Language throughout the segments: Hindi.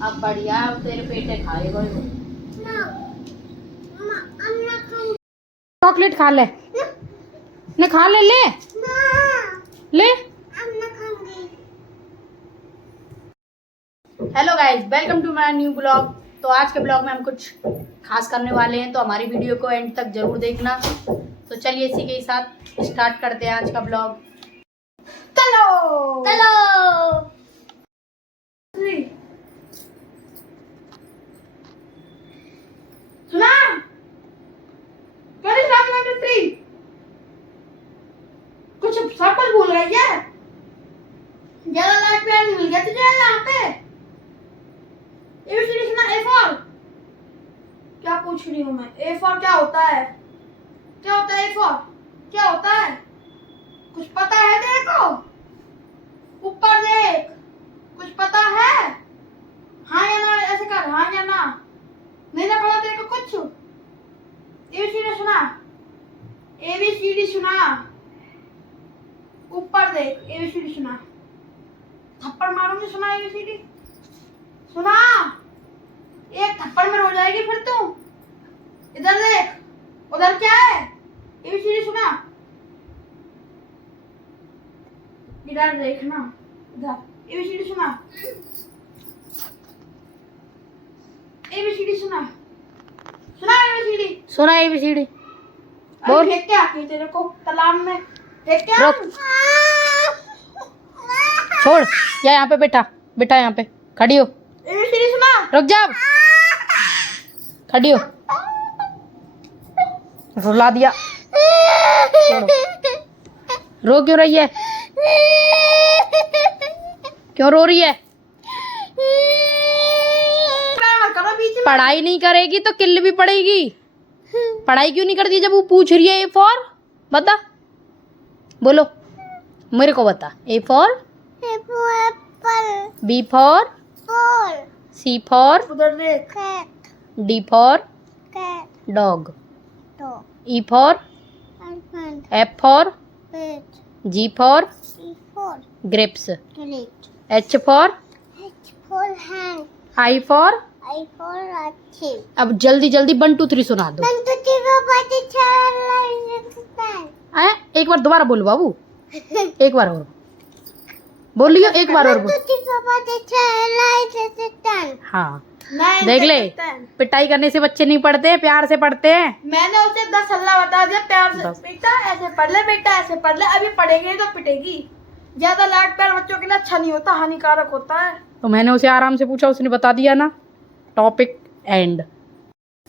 अब बढ़िया, अब तेरे पेटे खाएगा वो। चॉकलेट खा ले, न खा ले, ले ले। Hello guys, welcome to my new blog. तो आज के ब्लॉग में हम कुछ खास करने वाले हैं, तो हमारी वीडियो को एंड तक जरूर देखना। तो चलिए इसी के साथ स्टार्ट करते हैं आज का ब्लॉग। चलो चलो। सुना कुछ सब कुछ भूल रही है। ज्यादा लाइट प्यार नहीं मिल गया तुझे यहाँ पे। एबीसीडी सुना। ए फॉर क्या पूछ रही हूँ मैं? ए फॉर क्या होता है? क्या होता है ए फॉर? क्या होता है? कुछ पता है तेरे को? ऊपर देख, कुछ पता है? हाँ या ना ऐसे कर, हाँ या ना। नहीं ना पता तेरे को कुछ? एबीसीडी सुना, एबीसीडी सुना। ऊपर देख, एबीसीडी सुना। थप्पड़ मारूंगी, सुना एबीसीडी सुना। एक थप्पड़ में रो जाएगी फिर तू। इधर देख, उधर क्या है? एबीसीडी सुना। इधर देखना, इधर एबीसीडी सुना। एबीसीडी सुना, सुना एबीसीडी, सुना एबीसीडी। बोल। फेंक के आती तेरे को तालाब में, फेंक के आ। छोड़, या यहाँ पे बैठा, बैठा यहाँ पे, खड़ी हो। एबीसीडी सुना। रुक जा, खड़ी हो। रुला दिया। रो क्यों रही है? क्यों रो रही है? पढ़ाई नहीं करेगी तो किल भी पड़ेगी। पढ़ाई क्यों नहीं करती जब वो पूछ रही है? ए फॉर बता, बोलो मेरे को बता। A for apple, B for ball, C for उधर देख, D for cat, dog, E for elephant, F for fish, G for grapes, H for hand, I for अच्छी। अब जल्दी जल्दी 1 2 3 सुना दो। एक बार दोबारा बोलो बाबू, एक बार और बोलियो, एक बार और बोल। हाँ देख ले, पिटाई करने से बच्चे नहीं पढ़ते, प्यार से पढ़ते हैं। मैंने उसे 10 अल्लाह बता दिया, प्यार से बेटा ऐसे पढ़ ले, बेटा ऐसे पढ़ ले। अभी पढ़ेगी तो पिटेगी। ज्यादा लाड प्यार बच्चों के लिए अच्छा नहीं होता, हानिकारक होता है। तो मैंने उसे आराम से पूछा, उसने बता दिया ना। Topic and.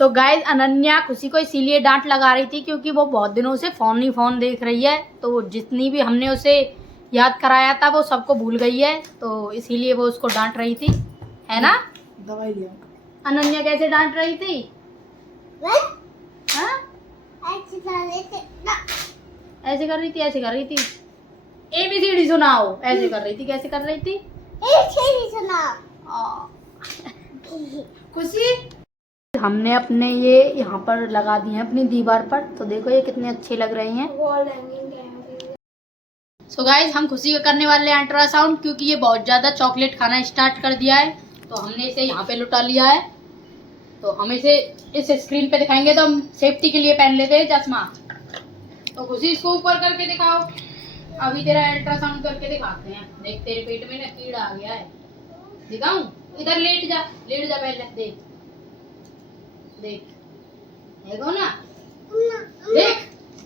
So guys, Ananya खुशी को इसीलिए डांट लगा रही थी क्योंकि वो बहुत दिनों से फोन ही फोन देख रही है। तो जितनी भी हमने उसे याद कराया था वो सबको भूल गई है, तो इसीलिए वो उसको डांट रही थी, है ना? दवाई दिया। अनन्या कैसे डांट रही थी? ऐसे कर रही थी, ऐसे कर रही थी। एबीसीडी सुनाओ। ऐसे कर रही थी, कैसे कर रही थी? एबीसीडी सुनाओ। खुशी, हमने अपने ये यहाँ पर लगा दिए हैं अपनी दीवार पर, तो देखो ये कितने अच्छे लग रहे हैं। सो गाइज, हम खुशी का करने वाले हैं अल्ट्रासाउंड, क्योंकि ये बहुत ज़्यादा चॉकलेट खाना स्टार्ट कर दिया है। तो हमने इसे यहाँ पे लुटा लिया है। तो हम इसे इस स्क्रीन पे दिखाएंगे, तो हम सेफ्टी के लिए पहन लेते हैं चश्मा। तो खुशी इसको ऊपर करके दिखाओ। अभी तेरा अल्ट्रासाउंड करके दिखाते हैं। देख, तेरे पेट में ना कीड़ा आ गया है। दिखाऊं? इधर लेट जा, लेट जा पहले। देख देख, देखो ना, देख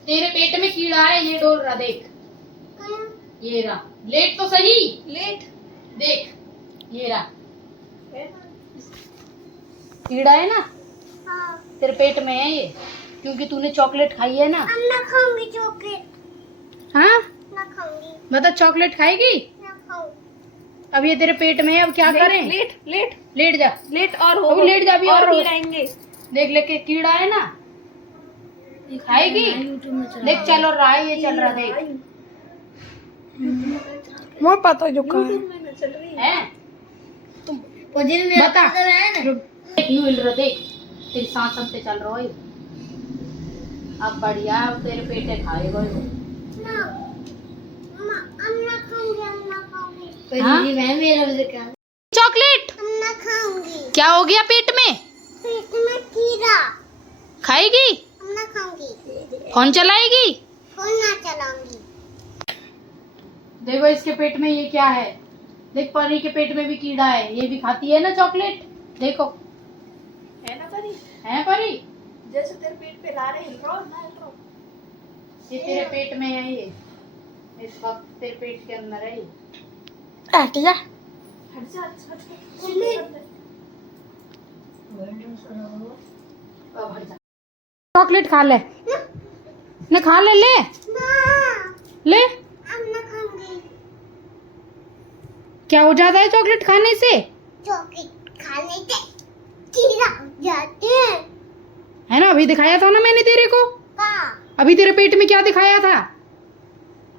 तेरे पेट में कीड़ा है, ये डोल रहा। देख ये रहा, लेट तो सही, लेट, देख ये रहा कीड़ा है ना। हाँ। तेरे पेट में है ये, क्योंकि तूने चॉकलेट खाई है ना। अब ना खाऊंगी चॉकलेट। हाँ ना खाऊंगी। मतलब चॉकलेट खाएगी? ना खाऊं। अब ये तेरे पेट में है, अब क्या करें? लेट लेट लेट जा, लेट और हो, लेट जा भी और कीड़ाएंगे। देख लेके कीड़ा है ना, खाएगी। देख चल और रहा है, ये चल रहा। देख मुझे पता जो कहाँ है। तुम बता, देख यूं हिल रहा। देख तेरी सांस पे चल रहा है। अब बढ़िया, अब तेरे पेटे खाएगा वो। चॉकलेट खाऊंगी। क्या हो गया पेट में? पेट में कीड़ा। खाएगी? ना खाऊंगी। फोन चलाएगी? फोन ना चलाऊंगी। देखो इसके पेट में ये क्या है। देख परी के पेट में भी कीड़ा है, ये भी खाती है ना चॉकलेट। देखो है ना परी? है परी, जैसे तेरे पेट पे ला रहे हिल रहा ना हिल रहा। ये तेरे पेट में है, ये इस वक्त तेरे पेट के अंदर है ये। हट जा। हट जा हट जा। चॉकलेट खा ले, ने खा ले, ले ले। अब ना खाऊंगी। क्या हो जाता है चॉकलेट खाने से? चॉकलेट खाने से कीड़ा हो जाते हैं। है ना, अभी दिखाया था ना मैंने तेरे को। कहाँ? अभी तेरे पेट में क्या दिखाया था?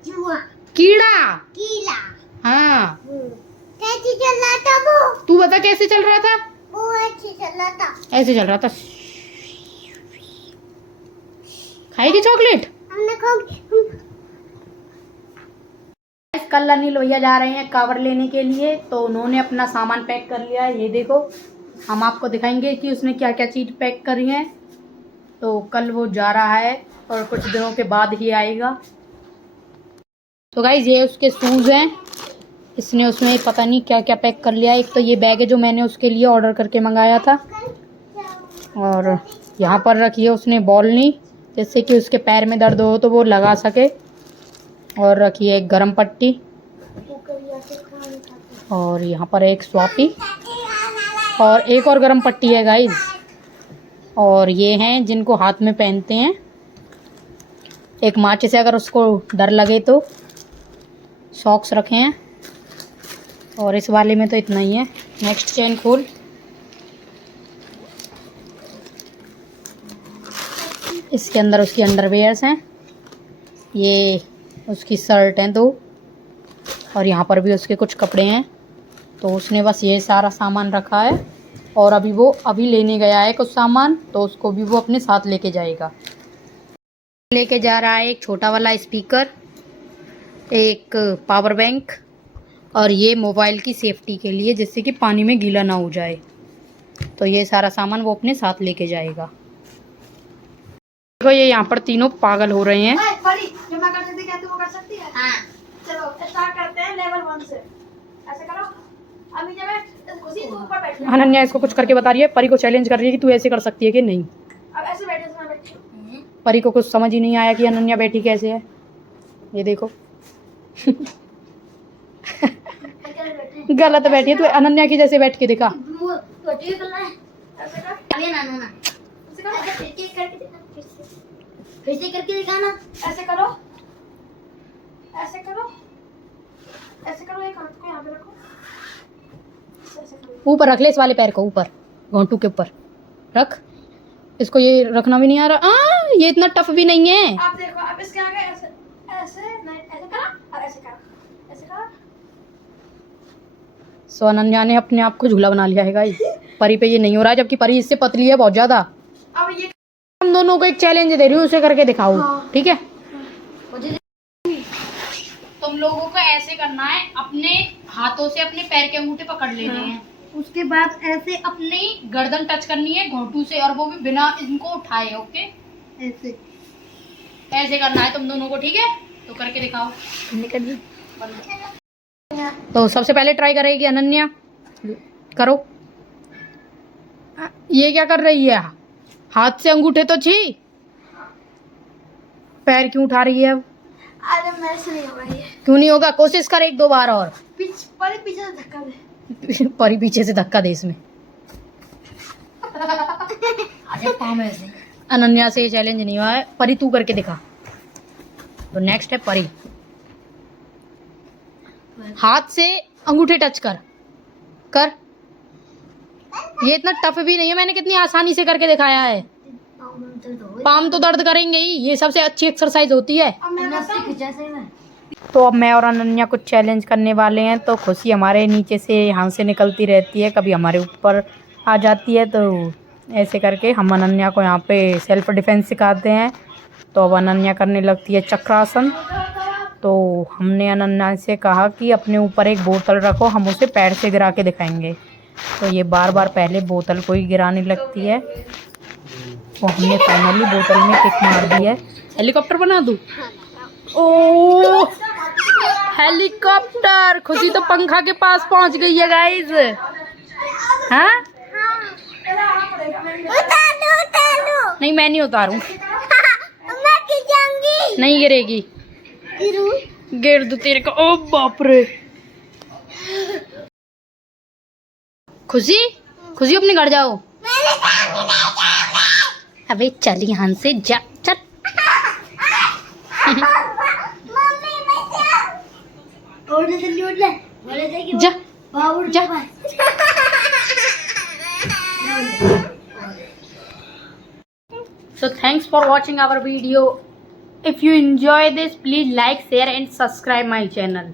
जुआ। कीड़ा। कीड़ा। हाँ, कैसे चल रहा था वो? तू बता कैसे चल रहा था? वो अच्छे चल रहा था। ऐसे चल रहा था। खाएगी चॉकलेट? हमने खाऊंगी। कल अनिल भैया जा रहे हैं कावर लेने के लिए, तो उन्होंने अपना सामान पैक कर लिया है। ये देखो, हम आपको दिखाएंगे कि उसने क्या क्या चीज़ पैक करी है। तो कल वो जा रहा है और कुछ दिनों के बाद ही आएगा। तो गाइज ये उसके शूज़ हैं, इसने उसमें पता नहीं क्या क्या पैक कर लिया है। एक तो ये बैग है जो मैंने उसके लिए ऑर्डर करके मंगाया था, और यहाँ पर रखी है उसने बॉलनी, जिससे कि उसके पैर में दर्द हो तो वो लगा सके। और रखी है एक गरम पट्टी, और यहाँ पर एक स्वापी, और एक और गरम पट्टी है गाइज। और ये हैं जिनको हाथ में पहनते हैं। एक माचिस से अगर उसको डर लगे तो। सॉक्स रखे हैं, और इस वाले में तो इतना ही है। नेक्स्ट चेन खोल। इसके अंदर उसकी अंडरवेयर्स हैं, ये उसकी शर्ट हैं 2, और यहाँ पर भी उसके कुछ कपड़े हैं। तो उसने बस ये सारा सामान रखा है, और अभी वो लेने गया है कुछ सामान, तो उसको भी वो अपने साथ लेके जाएगा। लेके जा रहा है एक छोटा वाला स्पीकर, एक पावर बैंक, और ये मोबाइल की सेफ्टी के लिए, जिससे कि पानी में गीला ना हो जाए। तो ये सारा सामान वो अपने साथ लेके जाएगा। देखो ये यहाँ पर तीनों पागल हो रहे हैं। परी जो मैं कर सकती क्या तू वो कर सकती है? हाँ। चलो स्टार्ट करते हैं लेवल 1 से। ऐसे करो। अभी जब मैं खुशी तू ऊपर बैठ। अनन्या इसको कुछ करके बता रही है, परी को चैलेंज कर रही है कि तू ऐसे कर सकती है कि नहीं। अब ऐसे बैठे मैं बैठी हूं। परी को कुछ समझ ही नहीं आया कि अनन्या बैठी कैसे है। ये देखो गलत बैठी है, तू अनन्या की जैसे बैठ के दिखा। ऐसे कर। ऐसे करो। फिर से करके दिखाना। ऐसे करो। ऐसे करो। ऐसे करो, एक हाथ को यहाँ पे रखो। ऐसे करो। ऊपर रख ले इस वाले पैर को, ऊपर घोंटू के ऊपर रख। इसको ये रखना भी नहीं आ रहा। ये इतना टफ भी नहीं है। आप देखो, आप इसके आगे ऐसे ऐसे नहीं, ऐसे करो और ऐसे करो। ऐसे करो। सो अनन्या ने अपने आप को झूला बना लिया है गाइस। परी पे ये नहीं हो रहा है, जबकि परी इससे पतली है बहुत ज्यादा। अब ये हम दोनों को एक चैलेंज दे रही हूँ, उसे करके दिखाओ। हाँ। ठीक है, तुम लोगों को ऐसे करना है, अपने हाथों से अपने पैर के अंगूठे पकड़ लेने हैं। उसके बाद ऐसे अपनी गर्दन टच करनी है घोंटू से, और वो भी बिना इनको उठाए। ओके, ऐसे ऐसे करना है तुम दोनों को। ठीक है, तो करके दिखाओ। तो सबसे पहले ट्राई करेगी अनन्या। करो। ये क्या कर रही है? हाथ से अंगूठे तो छी, पैर क्यों उठा रही है अब? अरे मेरे से नहीं होगा ये। क्यों नहीं होगा? कोशिश कर एक दो बार और। परी पीछे से धक्का दे। परी पीछे से धक्का दे इसमें। आजा पाँव ऐसे। अनन्या से ये चैलेंज नहीं हुआ है। परी तू करके दिखा। तो नेक्स्ट है परी। हाथ से अंगूठे टच कर कर। ये इतना टफ भी नहीं है, मैंने कितनी आसानी से करके दिखाया है। पाम तो दर्द करेंगे ही, ये सबसे अच्छी एक्सरसाइज होती है। अब मैं बताऊं? तो अब मैं और अनन्या कुछ चैलेंज करने वाले हैं। तो खुशी हमारे नीचे से यहाँ से निकलती रहती है, कभी हमारे ऊपर आ जाती है। तो ऐसे करके हम अनन्या को यहाँ पे सेल्फ डिफेंस सिखाते हैं। तो अब अनन्या करने लगती है चक्रासन। तो हमने अनन्या से कहा कि अपने ऊपर एक बोतल रखो, हम उसे पैर से गिरा के दिखाएंगे। तो ये बार बार पहले बोतल को ही गिराने लगती है, तो हमने फाइनली बोतल में किक मार दी है। हेलीकॉप्टर बना दूँ? ओ हेलीकॉप्टर! खुशी तो पंखा के पास पहुंच गई है गाइस। हाँ उतारो। नहीं, मैं नहीं उतारूं। मैं गिर जाऊंगी। नहीं गिरेगी। गिर दो तेरे को। ओ बाप रे। खुशी खुशी अपने घर जाओ। अबे चल यहाँ से जा, चल। जा जा। So thanks for watching our video. If you enjoy this, please like, share and subscribe my channel.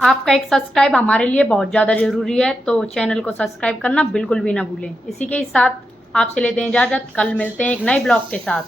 आपका एक सब्सक्राइब हमारे लिए बहुत ज़्यादा ज़रूरी है, तो चैनल को सब्सक्राइब करना बिल्कुल भी ना भूलें। इसी के साथ आपसे लेते हैं इजाज़त। कल मिलते हैं एक नए ब्लॉग के साथ।